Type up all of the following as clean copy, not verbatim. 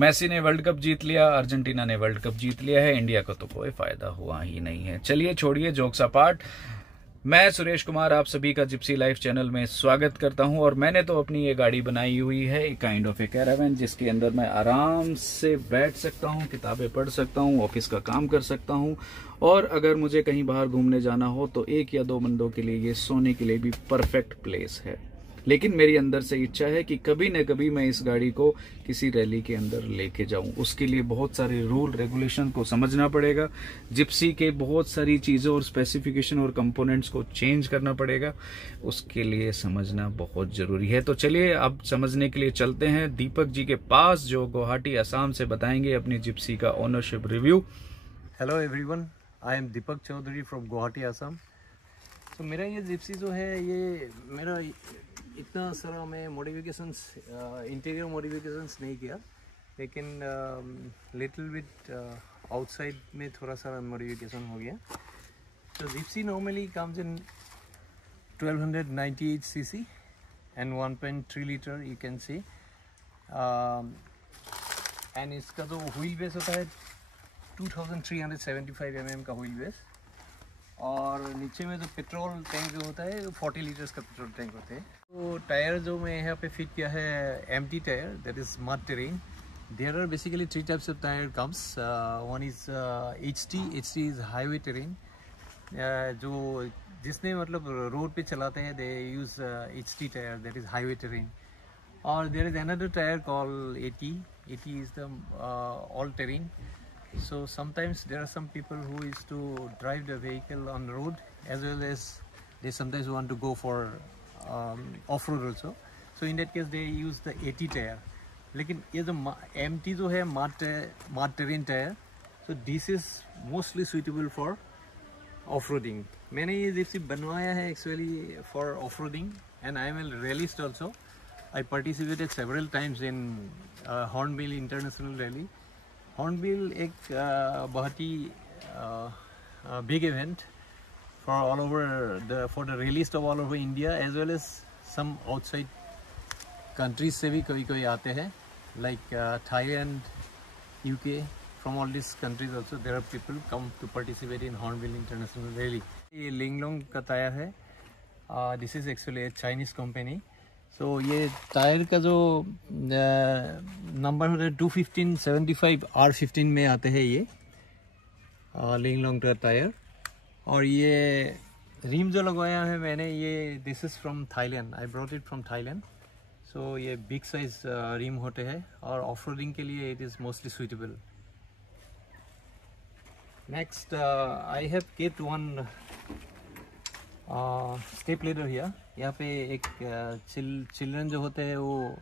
Messi ने world cup जीत लिया, Argentina ने वर्ल्ड कप जीत लिया है, इंडिया को तो कोई फायदा हुआ ही नहीं है। चलिए छोड़िए जोक्स अपार्ट, मैं सुरेश कुमार आप सभी का जिप्सी लाइफ चैनल में स्वागत करता हूं। और मैंने तो अपनी ये गाड़ी बनाई हुई है, एक काइंड ऑफ ए कैरावैन, जिसके अंदर मैं आराम से बैठ सकता हूं, किताबें पढ़ सकता हूं, ऑफिस का काम कर सकता हूं, और अगर मुझे कहीं बाहर घूमने जाना हो तो 1 या 2 बंदों के लिए ये सोने के लिए भी परफेक्ट प्लेस है। लेकिन मेरी अंदर से इच्छा है कि कभी न कभी मैं इस गाड़ी को किसी रैली के अंदर लेके जाऊं। उसके लिए बहुत सारे रूल रेगुलेशन को समझना पड़ेगा, जिप्सी के बहुत सारी चीज़ों और स्पेसिफिकेशन और कंपोनेंट्स को चेंज करना पड़ेगा, उसके लिए समझना बहुत ज़रूरी है। तो चलिए अब समझने के लिए चलते हैं दीपक जी के पास, जो गुवाहाटी असम से बताएंगे अपनी जिप्सी का ownership review. Hello everyone, I am Deepak Chaudhary from Guwahati Assam. तो मेरा ये जिप्सी जो है, ये मेरा इतना सारा मैं मॉडिफिकेशंस, इंटीरियर मॉडिफिकेशंस नहीं किया, लेकिन लिटिल बिट आउटसाइड में थोड़ा सा मॉडिफिकेशन हो गया। तो Gypsy normally comes in 1298 cc and 1.3 litre you can see. And इसका जो व्हील बेस होता है 2375 mm का व्हील बेस, और नीचे में जो पेट्रोल टैंक जो होता है 40 लीटर्स का पेट्रोल टैंक होते हैं। तो टायर जो मैं यहाँ पे फिट किया है MT tyre, that is mud terrain. There are basically 3 types of tyre comes. One is HT is highway terrain, जो जिसने मतलब रोड पे चलाते हैं they use HT tyre, that is highway terrain. और there is another tyre call AT is the all terrain. So sometimes there are some people who is to drive the vehicle on the road, as well as they sometimes want to go for off-road also. So in that case they use the AT tire. लेकिन ये जो MT जो है mud terrain tire, so this is mostly suitable for off-roading. मैंने ये Gypsy बनवाया है actually for off-roading, and I am a rallyist also. I participated several times in Hornbill International Rally. Hornbill एक बहुत ही big event for all over for the rallies of all over India, as well as some outside countries से भी कोई आते हैं, like Thailand, UK, from all these countries also there are people come to participate in Hornbill International Rally. ये लिंगलोंग का tyre है, this is actually a Chinese company. तो ये टायर का जो नंबर होता है 215/75 R15 में आते हैं ये लिंगलोंग का टायर। और ये रिम जो लगवाया है मैंने, ये this is from Thailand, I brought it from Thailand. So ये बिग साइज रिम होते हैं और ऑफ रोडिंग के लिए it is mostly suitable. Next I have kept one step ladder here. यहाँ पे एक चिल्ड्रन जो होते हैं वो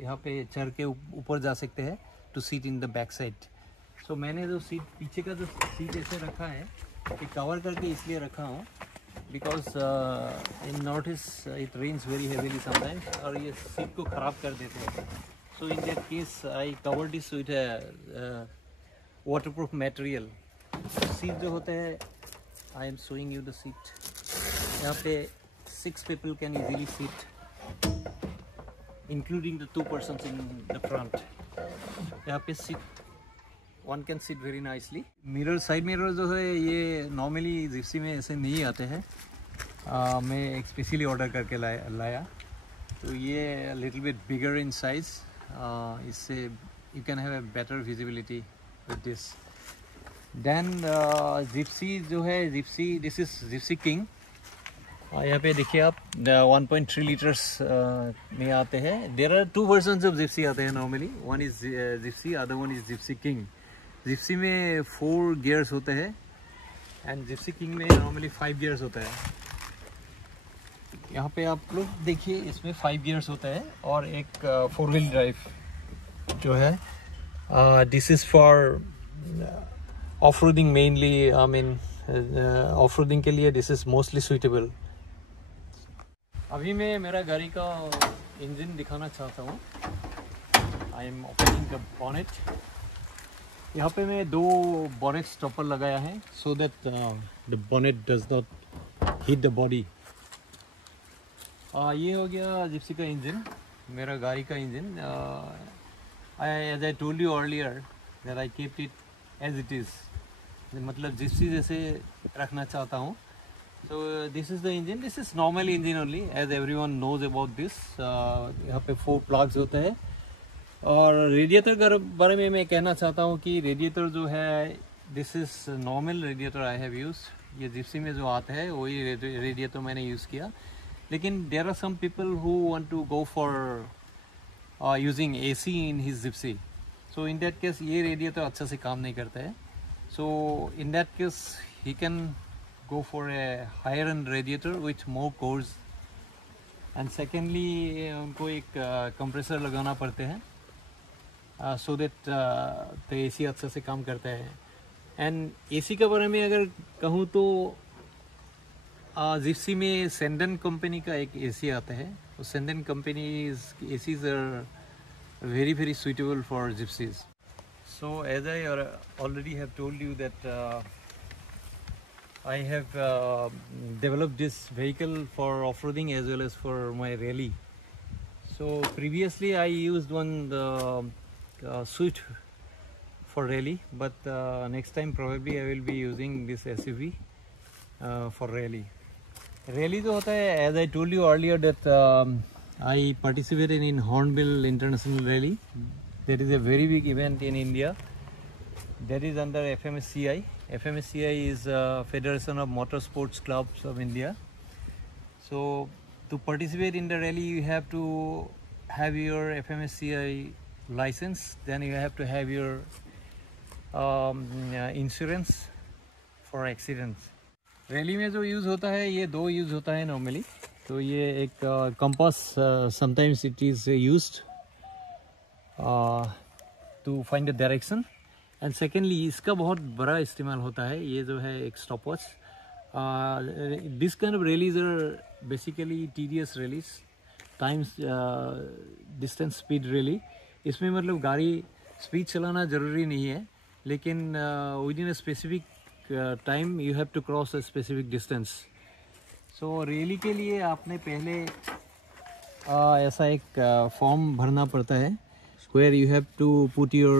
यहाँ पे चढ़ के ऊपर जा सकते हैं to seat in the back side. So मैंने जो सीट पीछे का जो सीट ऐसे रखा है, ये कवर करके इसलिए रखा हूँ because in north east it rains very heavily sometimes, और ये सीट को ख़राब कर देते हैं। So in that case I cover this with waterproof material. Seat जो होते हैं, I am showing you the seat. यहाँ पे 6 people can easily sit, including the 2 persons in the front. यहाँ पे one can sit very nicely. Mirror, side mirror जो है ये नॉर्मली जिप्सी में ऐसे नहीं आते हैं, मैं एक स्पेशली ऑर्डर करके लाया। तो ये little bit bigger in size, इससे you can have a better visibility with this. Then Gypsy जो है, दिस इज जिप्सी किंग। यहाँ पे देखिए आप 1.3 लीटर्स में आते हैं। There are 2 versions of Gypsy आते हैं normally, one is Gypsy, other one is Gypsy king. Gypsy में 4 गियर्स होते हैं एंड जिप्सी किंग में नॉर्मली 5 गियर्स होता है। यहाँ पे आप लोग देखिए, इसमें 5 गियर्स होता है और एक 4 व्हील ड्राइव जो है, this is for off roading mainly. I mean off roading के लिए दिस इज मोस्टली सुइटेबल। अभी मैं मेरा गाड़ी का इंजन दिखाना चाहता हूँ। I am opening the bonnet. यहाँ पे मैं 2 बॉनेट स्टॉपर लगाया है so that the bonnet does not hit the body. ये हो गया जिप्सी का इंजन, मेरा गाड़ी का engine. as I told you earlier that I kept it as it is. मतलब जिप्सी जैसे रखना चाहता हूँ. So this is the engine. This is normal engine only, as everyone knows about this. यहाँ पे 4 plugs होते हैं. और रेडिएटर के बारे में मैं कहना चाहता हूँ कि रेडिएटर जो है, this is normal radiator I have use. ये जिप्सी में जो आता है वही रेडिएटर मैंने यूज़ किया. लेकिन there are some people who want to go for using AC in his Gypsy. So in that case ये रेडिएटर अच्छा से काम नहीं करता है. So in that case he can go for a higher end radiator with more cores. And secondly उनको एक compressor लगाना पड़ते हैं so that the AC अच्छा से काम करता है. and AC के बारे में अगर कहूँ तो जिप्सी में सेंडन कंपनी का एक AC आता है. सेंडन company ACs are very suitable for gypsies. So as I already have told you that I have developed this vehicle for off-roading as well as for my rally. So previously I used one Swift for rally, but next time probably I will be using this SUV for rally. Rally जो होता है, as I told you earlier that I participated in Hornbill International Rally. That is a very big event in India. That is under FMSCI. FMSCI is Federation of Motorsports Clubs of India. So to participate in the rally you have to have your FMSCI license, then you have to have your insurance for accidents. Rally में जो use होता है ये 2 use होता है normally. तो ये एक compass sometimes it is used to find the direction. And secondly इसका बहुत बड़ा इस्तेमाल होता है. ये जो है एक stop watch. This kind of rallies are basically TDS rallies, times distance speed rally. इसमें मतलब गाड़ी स्पीड चलाना ज़रूरी नहीं है, लेकिन within a specific time you have to cross a specific distance. So rally के लिए आपने पहले ऐसा एक फॉर्म भरना पड़ता है, where you have to put your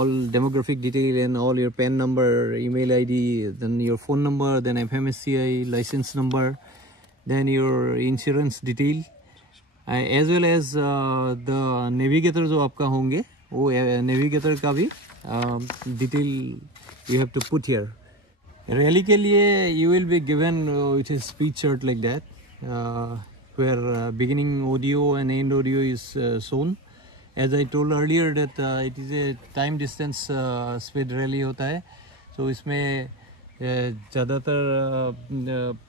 all demographic detail and all your PAN number, email ID, then your phone number, then FMSCI license number, then your insurance detail, as well as the navigator जो आपका होंगे वो navigator का भी detail you have to put here. Rally के लिए you will be given with a speed chart like that, where beginning audio and end audio is shown. As I told earlier that it is a time distance speed rally होता है. So इसमें ज़्यादातर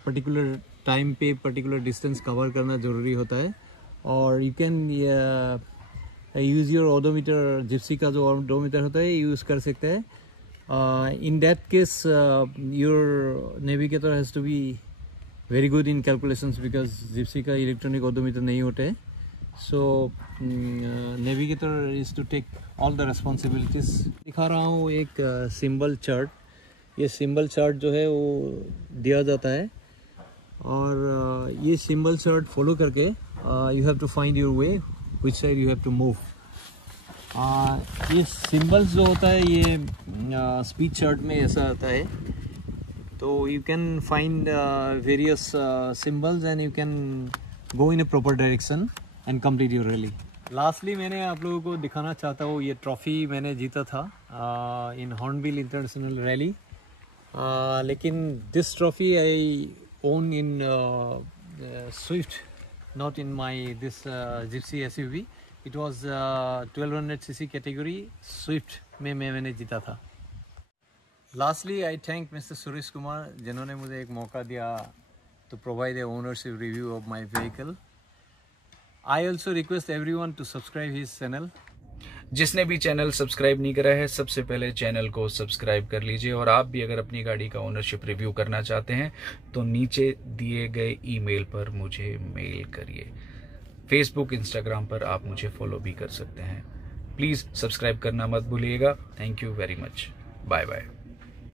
particular time पे particular distance cover करना ज़रूरी होता है. और you can use your odometer, gypsy का जो odometer होता है use कर सकते हैं. In that case your navigator has to be very good in calculations because gypsy का electronic odometer नहीं होता है. So navigator is to take all the responsibilities. दिखा रहा हूँ एक symbol chart. ये symbol chart जो है वो दिया जाता है और ये symbol chart follow करके you have to find your way, which side you have to move. ये symbols जो होता है ये speed chart में ऐसा आता है. तो you can find various symbols and you can go in a proper direction and complete your rally. Lastly मैंने आप लोगों को दिखाना चाहता हूँ ये ट्रॉफी मैंने जीता था in Hornbill International Rally. लेकिन this trophy I own in Swift, not in my this Gypsy SUV. It was 1200cc category Swift में मैंने जीता था. Lastly I thank Mr. Suresh Kumar जिन्होंने मुझे एक मौका दिया to provide a ownership review of my vehicle. I also request everyone to subscribe his channel. जिसने भी चैनल सब्सक्राइब नहीं करा है सबसे पहले चैनल को सब्सक्राइब कर लीजिए. और आप भी अगर अपनी गाड़ी का ओनरशिप रिव्यू करना चाहते हैं तो नीचे दिए गए ईमेल पर मुझे मेल करिए. फेसबुक, इंस्टाग्राम पर आप मुझे फॉलो भी कर सकते हैं. प्लीज़ सब्सक्राइब करना मत भूलिएगा. Thank you very much. Bye bye.